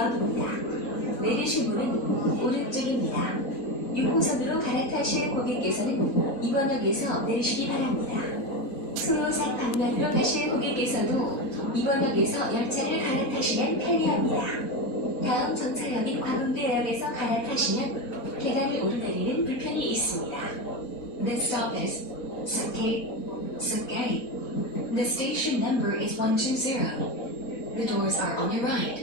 2역입니다. 내리실 문은 오른쪽입니다. 6호선으로 갈아타실 고객께서는 이번 역에서 내리시기 바랍니다. 수호산 방면으로 가실 고객께서도 이번 역에서 열차를 갈아타시면 편리합니다. 다음 정차역인 광운대역에서 갈아타시면 계단을 오르내리는 불편이 있습니다. This stop is Sukgate, Sukgate. The station number is 120. The doors are on your right.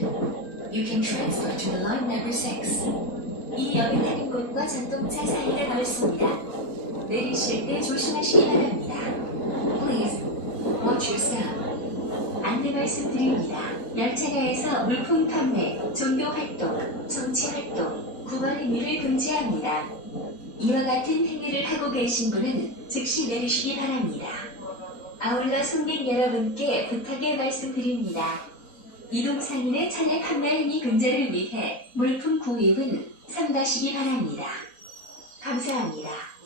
You can transfer to the line number 6. 이 역을 타는 곳과 전동차 사이가 넓습니다. 내리실 때 조심하시기 바랍니다. Please watch your step. 안내 말씀드립니다. 열차가에서 물품 판매, 종교 활동, 정치 활동, 구걸 행위를 금지합니다. 이와 같은 행위를 하고 계신 분은 즉시 내리시기 바랍니다. 아울러 손님 여러분께 부탁의 말씀드립니다. 이동상인의 차례 판매 행위 근절을 위해 물품 구입은 삼가시기 바랍니다. 감사합니다.